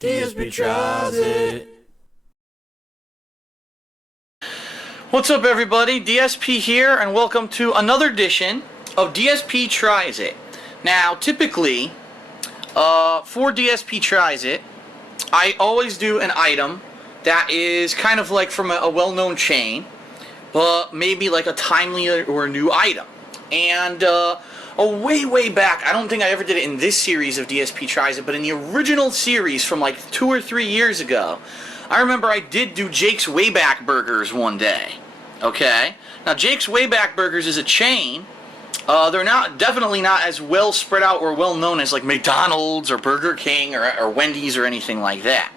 DSP tries it. What's up, everybody? DSP here, and welcome to another edition of DSP Tries It. Now, typically, for DSP Tries It, I always do an item that is kind of like from a well-known chain, but maybe like a timely or a new item. And way back, I don't think I ever did it in this series of DSP Tries It, but in the original series from like 2 or 3 years ago, I remember I did do Jake's Wayback Burgers one day. Okay? Now, Jake's Wayback Burgers is a chain. They're definitely not as well spread out or well known as like McDonald's or Burger King or Wendy's or anything like that.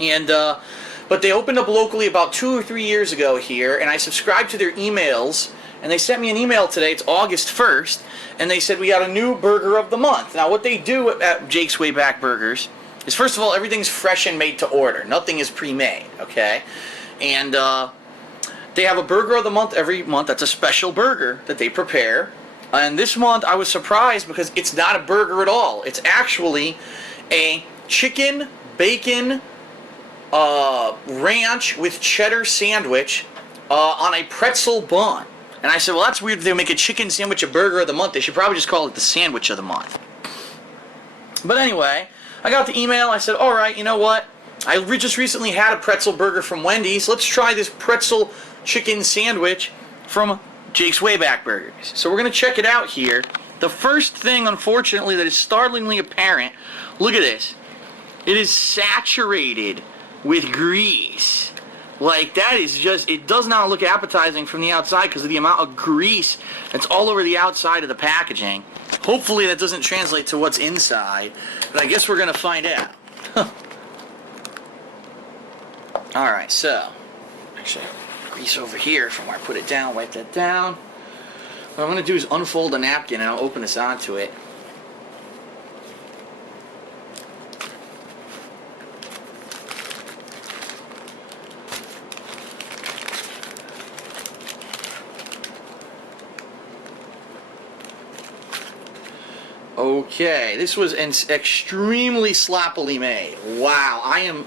And but they opened up locally about 2 or 3 years ago here, and I subscribed to their emails. And they sent me an email today. It's August 1st, and they said we got a new burger of the month. Now, what they do at Jake's Wayback Burgers is, first of all, everything's fresh and made to order. Nothing is pre-made, okay? And they have a burger of the month every month. That's a special burger that they prepare. And this month, I was surprised because it's not a burger at all. It's actually a chicken, bacon, ranch with cheddar sandwich on a pretzel bun. And I said, well, that's weird if they make a chicken sandwich a burger of the month. They should probably just call it the sandwich of the month. But anyway, I got the email. I said, all right, you know what? I just recently had a pretzel burger from Wendy's. Let's try this pretzel chicken sandwich from Jake's Wayback Burgers. So we're going to check it out here. The first thing, unfortunately, that is startlingly apparent, look at this. It is saturated with grease. Like, that is just, it does not look appetizing from the outside because of the amount of grease that's all over the outside of the packaging. Hopefully that doesn't translate to what's inside, but I guess we're going to find out. Alright, so, actually, grease over here from where I put it down, wipe that down. What I'm going to do is unfold a napkin and I'll open this onto it. Okay, this was extremely sloppily made. Wow, I am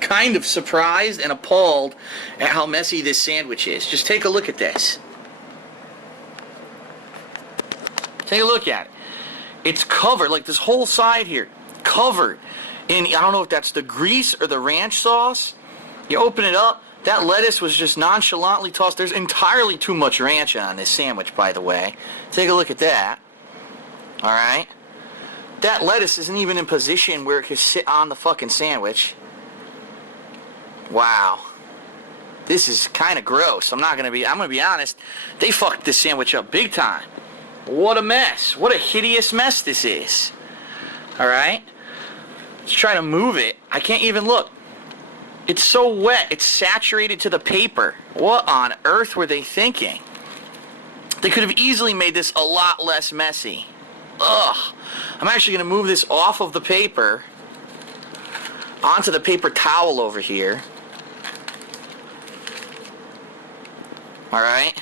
kind of surprised and appalled at how messy this sandwich is. Just take a look at this. Take a look at it. It's covered, like this whole side here, covered in, I don't know if that's the grease or the ranch sauce. You open it up, that lettuce was just nonchalantly tossed. There's entirely too much ranch on this sandwich, by the way. Take a look at that. Alright? That lettuce isn't even in position where it could sit on the fucking sandwich. Wow. This is kind of gross. I'm gonna be honest. They fucked this sandwich up big time. What a mess. What a hideous mess this is. Alright? Let's try to move it. I can't even look. It's so wet. It's saturated to the paper. What on earth were they thinking? They could have easily made this a lot less messy. Ugh. I'm actually going to move this off of the paper onto the paper towel over here. Alright.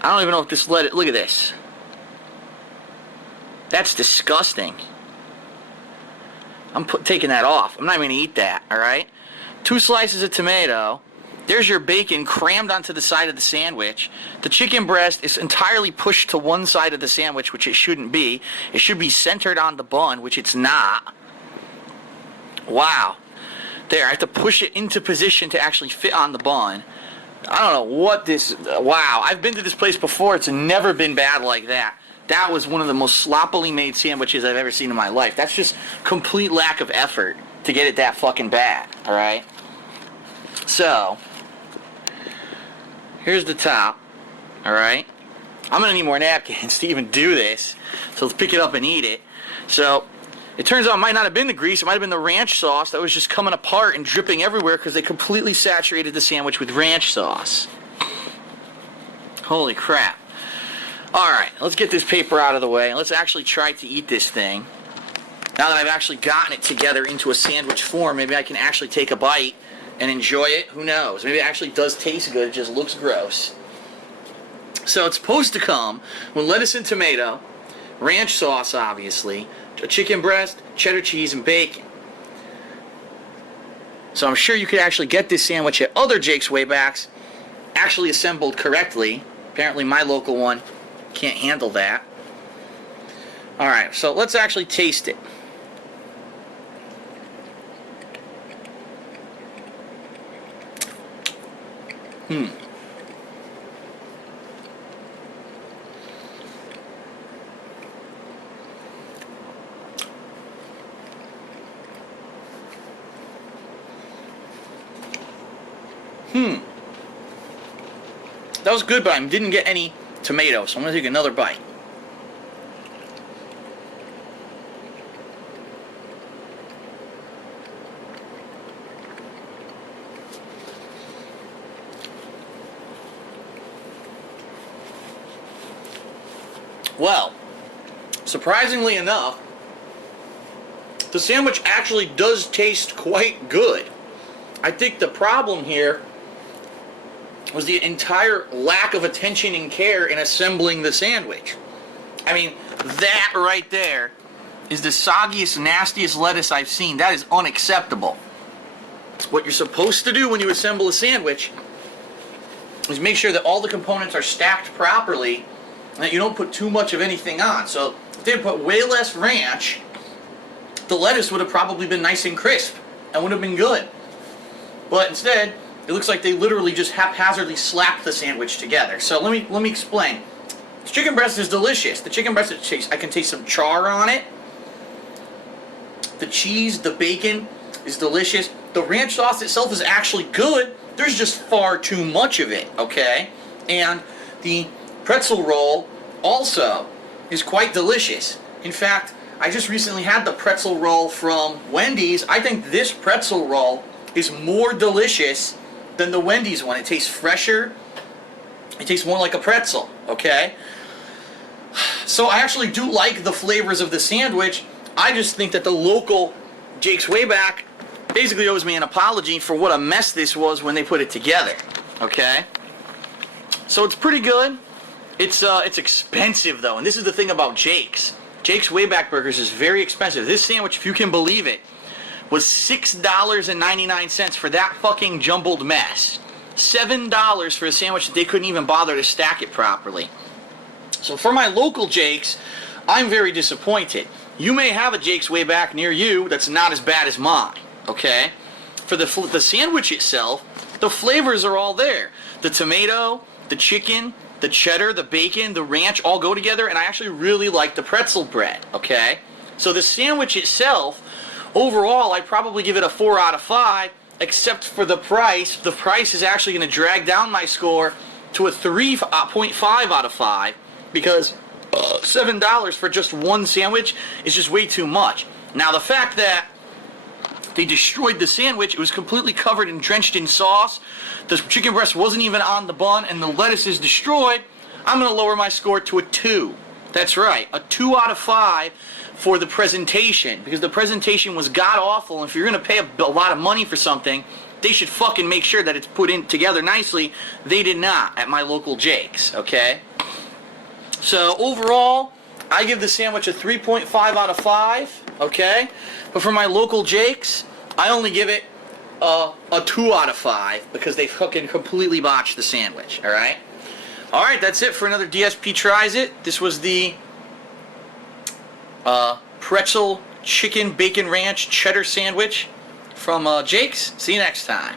I don't even know if this look at this. That's disgusting. I'm taking that off. I'm not even going to eat that, alright? 2 slices of tomato. There's your bacon crammed onto the side of the sandwich. The chicken breast is entirely pushed to one side of the sandwich, which it shouldn't be. It should be centered on the bun, which it's not. Wow. There, I have to push it into position to actually fit on the bun. I don't know what this... Wow, I've been to this place before. It's never been bad like that. That was one of the most sloppily made sandwiches I've ever seen in my life. That's just complete lack of effort to get it that fucking bad, alright? So... here's the top, alright? I'm going to need more napkins to even do this, so let's pick it up and eat it. So, it turns out it might not have been the grease, it might have been the ranch sauce that was just coming apart and dripping everywhere because they completely saturated the sandwich with ranch sauce. Holy crap. Alright, let's get this paper out of the way and let's actually try to eat this thing. Now that I've actually gotten it together into a sandwich form, maybe I can actually take a bite and enjoy it. Who knows? Maybe it actually does taste good. It just looks gross. So it's supposed to come with lettuce and tomato, ranch sauce, obviously, a chicken breast, cheddar cheese, and bacon. So I'm sure you could actually get this sandwich at other Jake's Waybacks, actually assembled correctly. Apparently my local one can't handle that. Alright, so let's actually taste it. That was good, but I didn't get any tomato, so I'm going to take another bite. Well, surprisingly enough, the sandwich actually does taste quite good. I think the problem here was the entire lack of attention and care in assembling the sandwich. I mean, that right there is the soggiest, nastiest lettuce I've seen. That is unacceptable. What you're supposed to do when you assemble a sandwich is make sure that all the components are stacked properly and that you don't put too much of anything on. So if they put way less ranch, the lettuce would have probably been nice and crisp and would have been good. But instead, it looks like they literally just haphazardly slapped the sandwich together. So let me explain. The chicken breast is delicious. The chicken breast, I can taste some char on it. The cheese, the bacon is delicious. The ranch sauce itself is actually good. There's just far too much of it, okay? And the pretzel roll also is quite delicious. In fact, I just recently had the pretzel roll from Wendy's. I think this pretzel roll is more delicious than the Wendy's one. It tastes fresher. It tastes more like a pretzel, okay? So I actually do like the flavors of the sandwich. I just think that the local Jake's Wayback basically owes me an apology for what a mess this was when they put it together, okay? So it's pretty good. It's expensive though, and this is the thing about Jake's. Jake's Wayback Burgers is very expensive. This sandwich, if you can believe it, was $6.99 for that fucking jumbled mess. $7 for a sandwich that they couldn't even bother to stack it properly. So for my local Jake's, I'm very disappointed. You may have a Jake's Wayback near you that's not as bad as mine, okay? For the sandwich itself, the flavors are all there. The tomato, the chicken, the cheddar, the bacon, the ranch all go together, and I actually really like the pretzel bread, okay? So the sandwich itself, overall, I'd probably give it a 4 out of 5, except for the price. The price is actually going to drag down my score to a 3.5 out of 5, because $7 for just one sandwich is just way too much. Now, the fact that they destroyed the sandwich, it was completely covered and drenched in sauce, the chicken breast wasn't even on the bun, and the lettuce is destroyed, I'm going to lower my score to a 2. That's right, a 2 out of 5 for the presentation, because the presentation was god-awful, and if you're going to pay a lot of money for something, they should fucking make sure that it's put in together nicely. They did not at my local Jake's, okay? So overall, I give the sandwich a 3.5 out of 5, okay? But for my local Jake's, I only give it a 2 out of 5 because they fucking completely botched the sandwich, alright? Alright, that's it for another DSP Tries It. This was the pretzel chicken bacon ranch cheddar sandwich from Jake's. See you next time.